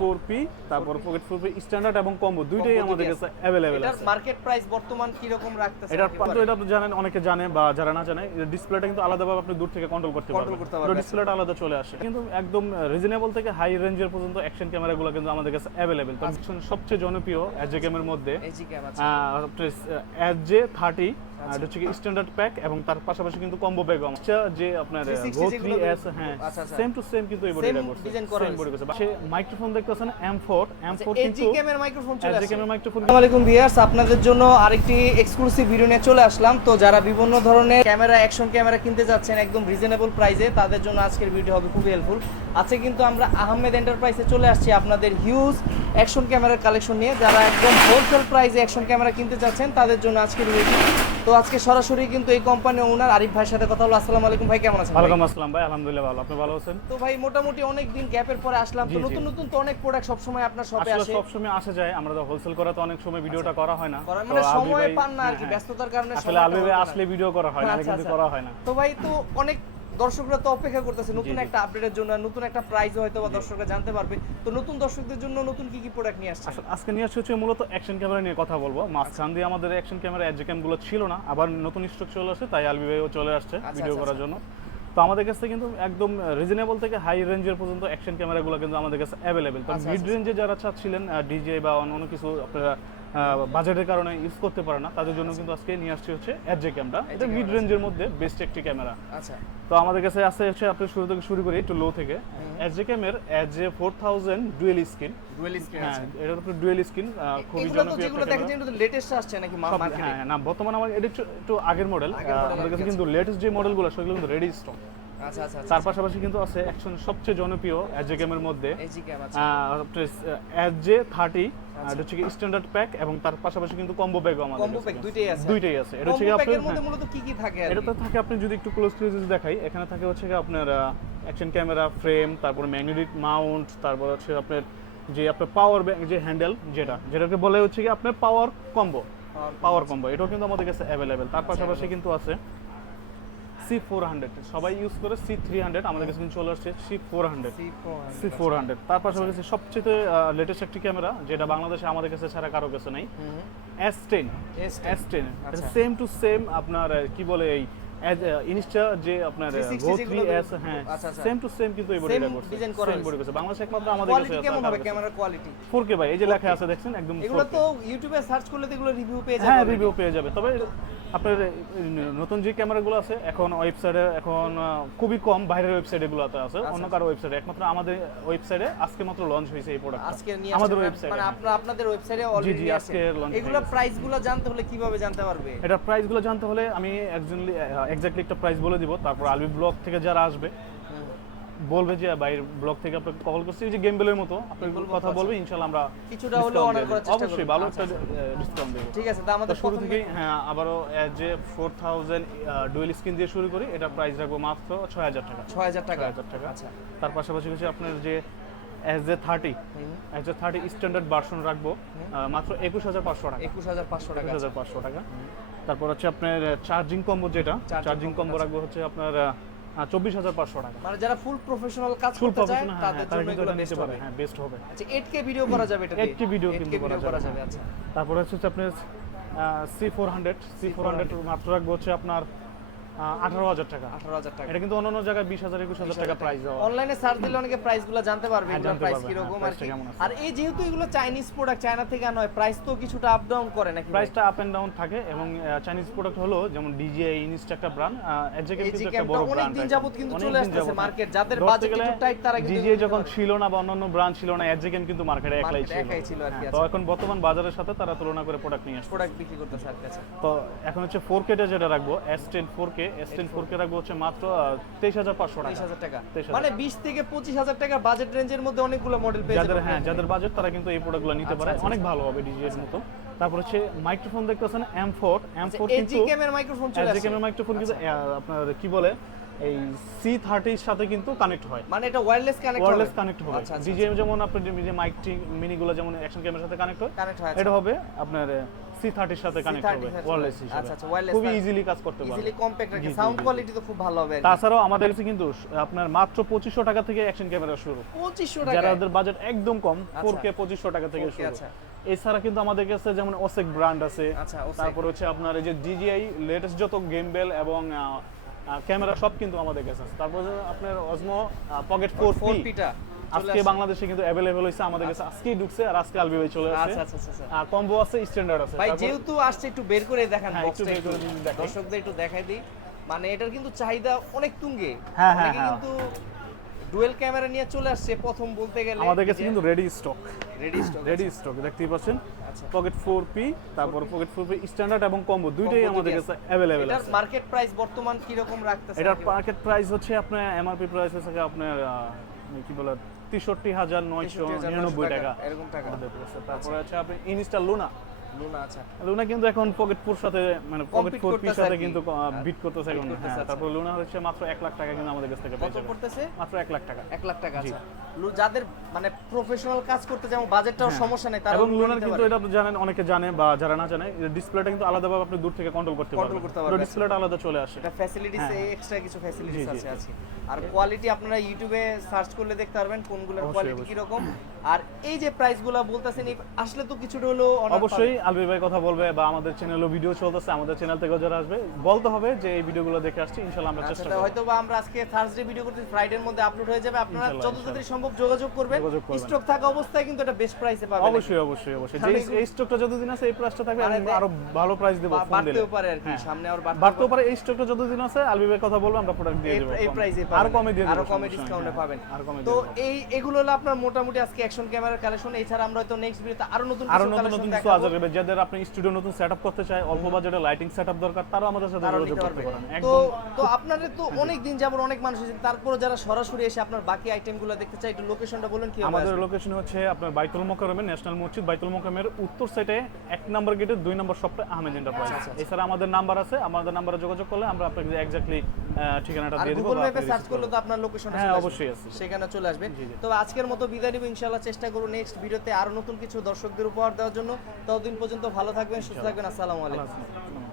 4P তারপর pocket 4P standard এবং combo দুইটাই আমাদের কাছে अवेलेबल এটার আছে। মার্কেট প্রাইস বর্তমান কি রকম রাখতেছেন? এটা আপনি জানেন, অনেকে জানে বা যারা না জানে, ডিসপ্লেটা কিন্তু আলাদাভাবে আপনি দূর থেকে কন্ট্রোল করতে পারবেন। পুরো ডিসপ্লেটা আলাদা চলে আসে, কিন্তু একদম রিজনেবল থেকে হাই রেঞ্জের পর্যন্ত অ্যাকশন ক্যামেরাগুলো কিন্তু আমাদের কাছে अवेलेबल। তো সবচেয়ে জনপ্রিয় এজে এর মধ্যে এজি ক্যাম আছে, এজে 30 এটা হচ্ছে কি স্ট্যান্ডার্ড প্যাক এবং তার পাশাপাশি কিন্তু কম্বো ব্যাগও আছে, যে আপনার গো 3S হ্যাঁ সেম টু সেম কিন্তু এই বডিটা করছে, সেম বডি করছে। সে মাইক্রোফোন দেখতেছেন M4 এজি ক্যামের মাইক্রোফোন চলে এজে ক্যামের মাইক্রোফোন। আসসালামু আলাইকুম ভিউয়ার্স, আপনাদের জন্য আরেকটি এক্সক্লুসিভ ভিডিও নিয়ে চলে আসলাম। তো যারা বিভিন্ন ধরনের ক্যামেরা, অ্যাকশন ক্যামেরা কিনতে যাচ্ছেন একদম রিজনেবল প্রাইসে, তাদের জন্য আজকের ভিডিও হবে খুবই হেল্পফুল। আজকে কিন্তু আমরা আহমেদ এন্টারপ্রাইজে চলে আসছি আপনাদের হিউজ অ্যাকশন ক্যামেরার কালেকশন নিয়ে। যারা একদম হোলসেল প্রাইসে অ্যাকশন ক্যামেরা কিনতে যাচ্ছেন তাদের জন্য আজকের ভিডিও। তো আজকে সরাসরি কিন্তু এই কোম্পানির ওনার আরিফ ভাইয়ের সাথে কথা হলো। আসসালামু আলাইকুম ভাই, কেমন আছেন? ওয়ালাইকুম আসসালাম ভাই, আলহামদুলিল্লাহ ভালো। আপনি ভালো আছেন? তো ভাই মোটামুটি অনেক দিন গ্যাপের পরে আসলাম, তো নতুন নতুন তো অনেক প্রোডাক্ট সব সময় আপনার শপে আসলে আসে। সব সময় আসা যায়, আমরা তো হোলসেল করা তো অনেক সময় ভিডিওটা করা হয় না, মানে সময় পান না আর কি, ব্যস্ততার কারণে আসলে আলবে আসলে ভিডিও করা হয় না, কিন্তু করা হয় না। তো ভাই তো অনেক দর্শকরা তো অপেক্ষা করতেছে নতুন একটা আপডেটের জন্য, নতুন একটা প্রাইস হয়তো বা দর্শকরা জানতে পারবে। তো নতুন দর্শকদের জন্য নতুন কি কি প্রোডাক্ট নিয়ে আসছেন? আজকে নিয়ে আসছে হচ্ছে মূলত অ্যাকশন ক্যামেরা নিয়ে কথা বলবো। মাঝখান দিয়ে আমাদের অ্যাকশন ক্যামেরা এজে ক্যাম গুলো ছিল না, আবার নতুন স্টক চলে আসছে, তাই আলবি ভাইও চলে আসছে ভিডিও করার জন্য। তো আমাদের কাছে কিন্তু একদম রিজনেবল থেকে হাই রেঞ্জের পর্যন্ত অ্যাকশন ক্যামেরাগুলো কিন্তু আমাদের কাছে अवेलेबल। তো মিড রেঞ্জে যারা চাচ্ছিলেন ডিজে বা অন্য কিছু আপনারা বাজেটের কারণে ইউজ করতে পারে না, তাদের জন্য কিন্তু আজকে নিয়ে আসছে হচ্ছে এজে ক্যামটা। এটা মিড রেঞ্জের মধ্যে বেস্ট একটি ক্যামেরা। আচ্ছা, তো আমাদের কাছে আছে হচ্ছে, আপনি শুরু থেকে শুরু করি একটু লো থেকে। এজে ক্যামের এজে 4000 ডুয়েল স্ক্রিন। হ্যাঁ, এটা তো ডুয়েল স্ক্রিন, খুবই জনপ্রিয় যেগুলো দেখেন যেগুলো লেটেস্ট আসছে নাকি মার্কেটে? হ্যাঁ না, বর্তমানে আমার এটা একটু আগের মডেল। আমাদের কাছে কিন্তু লেটেস্ট যে মডেলগুলো সেগুলো কিন্তু রেডি স্টক। আচ্ছা আচ্ছা, তার পাশাপাশি কিন্তু আছে একশন সবচেয়ে জনপ্রিয় এজে ক্যামের মধ্যে এজি ক্যাম আছে, এজে 30 এটা হচ্ছে কি স্ট্যান্ডার্ড প্যাক এবং তার পাশাপাশি কিন্তু কম্বো ব্যাগও আমাদের কম্বো প্যাক দুইটাই আছে। এটা হচ্ছে কি আপনার মধ্যে মূলত কি কি থাকে? এটাতে থাকে, আপনি যদি একটু ক্লোজ করে যদি দেখাই, এখানে থাকে হচ্ছে কি আপনার অ্যাকশন ক্যামেরা ফ্রেম, তারপর ম্যাগনেটিক মাউন্ট, তারপর হচ্ছে আপনার যে আপনার পাওয়ার ব্যাংক যে হ্যান্ডেল, যেটাকে বলে হচ্ছে কি আপনার পাওয়ার কম্বো, এটাও কিন্তু আমাদের কাছে अवेलेबल। তার পাশাপাশি কিন্তু আছে C400, সবাই ইউজ করে C300, আমাদের কাছে কিন্তু চলে আসছে C400। তার পাশাপাশি সবচেয়ে লেটেস্ট একটি ক্যামেরা যেটা বাংলাদেশে আমাদের কাছে ছাড়া কারো কাছে নাই, S10। সেম টু সেম আপনার কি বলে এই ইনস্টা যে আপনার গো 3S, হ্যাঁ সেম টু সেম কিন্তু এই বডিটা করছে, সেম বডি করছে। বাংলাদেশে একমাত্র আমাদের কাছে আছে। কেমন হবে ক্যামেরার কোয়ালিটি? 4K ভাই, এই যে লেখা আছে দেখছেন একদম 4K। এগুলো তো ইউটিউবে সার্চ করলে তো এগুলো রিভিউ পেয়ে যাবে। হ্যাঁ, রিভিউ পেয়ে যাবে। তবে আপনার নতুন যে ক্যামেরাগুলো আছে এখন ওয়েবসাইটে এখন খুবই কম, বাইরের ওয়েবসাইটগুলোতে আছে, অন্য কারো ওয়েবসাইটে। একমাত্র আমাদের ওয়েবসাইটে আজকে মাত্র লঞ্চ হয়েছে এই প্রোডাক্ট, আজকে নিয়ে আমাদের আসছে ওয়েবসাইটে, মানে আপনাদের ওয়েবসাইটে অলরেডি আছে। আজকে লঞ্চ। এগুলো প্রাইসগুলো জানতে হলে কিভাবে জানতে পারবে? এটা প্রাইসগুলো জানতে হলে আমি এক্স্যাক্টলি একটা প্রাইস বলে দিব, তারপর আলবি ব্লগ থেকে যারা আসবে বলবে যে বাইরের ব্লগ থেকে আপনাকে কল করছি, যে গেম বেলের মতো আপনি কথা বলবে, ইনশাআল্লাহ আমরা কিছুটা হলেও অনার করার চেষ্টা করব। অবশ্যই ভালো একটা ডিসকাউন্ট দেব। ঠিক আছে, তো আমাদের শুরু থেকে হ্যাঁ আবারও যে 4000 ডুয়েল স্ক্রিন দিয়ে শুরু করি, এটা প্রাইস রাখবো মাত্র 6000 টাকা। 6000 টাকা। আচ্ছা, তার পাশাপাশি হচ্ছে আপনার যে এজে 30 স্ট্যান্ডার্ড ভার্সন রাখবো মাত্র 21500 টাকা। 21500 টাকা। তারপর হচ্ছে আপনার চার্জিং কম্বো, যেটা চার্জিং কম্বো রাখবো হচ্ছে আপনার 24500 টাকা। মানে যারা ফুল প্রফেশনাল কাজ করতে চায় তাদের জন্য এগুলো বেস্ট হবে। হ্যাঁ, বেস্ট হবে। আচ্ছা, 8K ভিডিও করা যাবে এটা? 8K ভিডিও কিন্তু করা যাবে। আচ্ছা, তারপর হচ্ছে আপনার C400 মাত্র রাখবো হচ্ছে আপনার 18000 টাকা। এটা কিন্তু অন্যান্য জায়গায় 20000 21000 টাকা প্রাইস দেওয়া। অনলাইনে সার্চ দিলে অনেকে প্রাইসগুলো জানতে পারবে, এগুলোর প্রাইস কি রকম আর কি। আর এই যেহেতু এগুলো চাইনিজ প্রোডাক্ট, চায়না থেকে আনা হয়, প্রাইস তো কিছুটা আপ ডাউন করে নাকি? প্রাইসটা আপ এন্ড ডাউন থাকে, এবং চাইনিজ প্রোডাক্ট হলো যেমন ডিজিআই ইনস্টা একটা ব্র্যান্ড, এজেকে কিন্তু একটা বড় ব্র্যান্ড, অনেক দিন যাবত কিন্তু চলে আসছে মার্কেট। যাদের বাজেট একটু টাইট তারা কিন্তু ডিজিআই যখন ছিল না বা অন্যান্য ব্র্যান্ড ছিল না, এজেকে কিন্তু মার্কেটে একলাই ছিল আর কি। তো এখন বর্তমান বাজারের সাথে তারা তুলনা করে প্রোডাক্ট নিয়ে আসছে, প্রোডাক্ট বিক্রি করতেছে আর কাছে। তো এখন হচ্ছে 4K টা যেটা রাখবো, S10 4K রাখবো হচ্ছে মাত্র 23500 টাকা। মানে 20 থেকে 25000 টাকা বাজেট রেঞ্জের মধ্যে অনেকগুলো মডেল পেয়ে যাবেন। যাদের বাজেট তারা কিন্তু এই প্রোডাক্টগুলো নিতে পারে, অনেক ভালো হবে ডিজিএর মতো। তারপর হচ্ছে মাইক্রোফোন দেখতেছেন M4 কিন্তু এজি ক্যামের মাইক্রোফোন চলে আসছে। এজি ক্যামের মাইক্রোফোন কিন্তু আপনার কি বলে এই C30 এর সাথে কিন্তু কানেক্ট হয়, মানে এটা ওয়্যারলেস কানেক্ট হবে। ডিজিএম যেমন আপনার যে মাইক মিনিগুলো যেমন অ্যাকশন ক্যামেরার সাথে কানেক্ট হয়, এটা হবে আপনার C30 এর সাথে কানেক্ট C30 হবে সাথে ওয়্যারলেস আচ্ছা, হিসেবে আচ্ছা, wireless খুবই না- ইজিলি কাজ করতে পারবে ইজিলি কম্প্যাক্ট রাখে, জি, জি, সাউন্ড জি। কোয়ালিটি তো খুব ভালো হবে আর কি। তাছাড়াও আমাদের কাছে কিন্তু আপনার মাত্র 2500 টাকা থেকে অ্যাকশন ক্যামেরা শুরু 2500 যারা টাকা ওদের বাজেট একদম কম আচ্ছা। 4K 2500 টাকা থেকে 4K শুরু আচ্ছা। এছাড়া কিন্তু আমাদের কাছে যেমন ওসেক ব্র্যান্ড আছে আচ্ছা, OSEC। তারপর হচ্ছে আপনার এই যে DJI লেটেস্ট যত গেম বেল এবং ক্যামেরা সব কিন্তু আমাদের কাছে আছে তারপর যে আপনার অজমো পকেট 4P 4P টা আজকে বাংলাদেশে কিন্তু অ্যাভেলেবল হইছে আমাদের কাছে আজকেই ঢুকছে আর আজকে আলবি ভাই চলে আসছে আচ্ছা আচ্ছা আচ্ছা আর কম্বো আছে স্ট্যান্ডার্ড আছে ভাই তারপর- যেহেতু আসছে একটু বের করে দেখান হ্যাঁ, একটু বক্সটা, বের করে দিন, দেখাই। দর্শকদের একটু দেখাই দিই। মানে এটার কিন্তু চাহিদা অনেক তুঙ্গে, হ্যাঁ, হ্যাঁ, অনেকে হ্যাঁ। কিন্তু ডুয়েল ক্যামেরা নিয়ে চলে আসছে প্রথম বলতে গেলে আমাদের কাছে কিন্তু রেডি স্টক রেডি স্টক দেখতেই পাচ্ছেন আচ্ছা। পকেট 4P তারপর পকেট 4P স্ট্যান্ডার্ড এবং কম্বো দুইটাই Combo আমাদের দুইটাই কাছে আছে। অ্যাভেলেবেল এটার আছে মার্কেট প্রাইস বর্তমান কি রকম রাখতেছে? এটার মার্কেট প্রাইস হচ্ছে আপনার এমআরপি প্রাইস হচ্ছে আপনার কি বলে 63,999 টাকা এরকম টাকা। আমাদের কাছে। তারপরে আছে আপনি ইনস্টা লুনা লুনা আচ্ছা। লুনা কিন্তু এখন পকেট 4 সাথে মানে পকেট Compete 4P করতেছে সাথে আর কি। কিন্তু বিট করতেছে এখন করতেছে, হ্যাঁ আচ্ছা। তারপর লুনা হচ্ছে মাত্র 1 লাখ টাকা কিন্তু আমাদের কাছ থেকে পেয়ে কত যাবেন করতেছে? মাত্র 1 লাখ টাকা 1 লাখ টাকা জি। আচ্ছা। যাদের মানে প্রফেশনাল কাজ করতে যেমন বাজেটটাও সমস্যা নেই তারা এবং লুনা লুনার নিতে কিন্তু পারে। এটা আপনি জানেন অনেকে জানে বা যারা না জানে ডিসপ্লেটা কিন্তু আলাদাভাবে আপনি দূর থেকে কন্ট্রোল করতে Control করতে পারবেন পারবেন। ডিসপ্লেটা আলাদা চলে আসে এটা ফ্যাসিলিটিস হ্যাঁ। এক্সট্রা কিছু ফ্যাসিলিটিস জি, জি। আছে। আর কোয়ালিটি আপনারা ইউটিউবে সার্চ করলে দেখতে পারবেন কোনগুলোর অবশ্যই, কোয়ালিটি অবশ্যই। কি রকম। আর এই যে প্রাইসগুলো বলতাছেন আসলে তো কিছুটা হলো অবশ্যই আলবি ভাই কথা বলবে বা আমাদের চ্যানেলও ভিডিও চলতেছে আমাদের চ্যানেল থেকেও যারা আসবে বলতে হবে যে এই ভিডিওগুলো দেখে আসছি ইনশাআল্লাহ আমরা চেষ্টা করব হয়তো বা আমরা আজকে থার্সডে ভিডিও করতে ফ্রাইডের মধ্যে আপলোড হয়ে যাবে, আপনারা ইনশাল্লাহ, যত তাড়াতাড়ি সম্ভব যোগাযোগ করবেন। যোগাযোগ করবেন। স্টক থাকা অবস্থায় কিন্তু এটা বেস্ট প্রাইসে পাবেন। অবশ্যই অবশ্যই অবশ্যই যে তাহলে এই স্টকটা যতদিন আছে এই প্রাইসটা থাকবে মানে এবং আরো ভালো প্রাইস দেব ফোন দিলে বাড়তেও পারে আর কি, হ্যাঁ। সামনে আর বাড়তেও পারে এই স্টকটা যতদিন আছে আলবি ভাই কথা বলবো আমরা প্রোডাক্ট দিয়ে দেব এই প্রাইসে আরো কমে দিয়ে দেব আরো কমে ডিসকাউন্টে পাবেন। আর কমে তো দিয়ে দেব। এই এগুলো হলো আপনার মোটামুটি আজকে অ্যাকশন ক্যামেরার কালেকশন। এছাড়া আমরা হয়তো নেক্সট ভিডিওতে আরো নতুন আরো কিছু নতুন কালেকশন নতুন কিছু দেখাবো। আসবে যাদের আপনি স্টুডিও নতুন সেটআপ করতে চায় অল্প বাজেটে লাইটিং সেটআপ দরকার তারাও আমাদের সাথে তারাও যোগাযোগ নিতে করতে পারবে। পারেন তো একদম তো আপনাদের তো অনেক দিন যাবত অনেক মানুষ এসেছে, তারপরে যারা সরাসরি এসে আপনার বাকি আইটেমগুলো দেখতে চায় একটু লোকেশনটা বলুন কি হবে? আমাদের লোকেশন হচ্ছে আপনার বাইতুল মোকাররমে ন্যাশনাল মসজিদ বাইতুল মোকাররমের উত্তর সাইডে 1 নম্বর গেটের 2 নম্বর শপটা আহমেদ এন্টারপ্রাইজ। এছাড়া আমাদের নাম্বার আছে, আমাদের নাম্বারে যোগাযোগ করলে আমরা আপনাকে এক্স্যাক্টলি ঠিকানাটা আর দিয়ে দেব। গুগল ম্যাপে সার্চ করলে তো আপনার লোকেশনটা হ্যাঁ, অবশ্যই আছে। সেখানে চলে আসবে। জি, জি। তো আজকের মতো বিদায় নিব, ইনশাআল্লাহ চেষ্টা করব নেক্সট ভিডিওতে আরো নতুন কিছু দর্শকদের উপহার দেওয়ার জন্য। ততদিন পর্যন্ত ভালো থাকবেন, সুস্থ থাকবেন। আসসালামু আলাইকুম। আল্লাহ হাফেজ।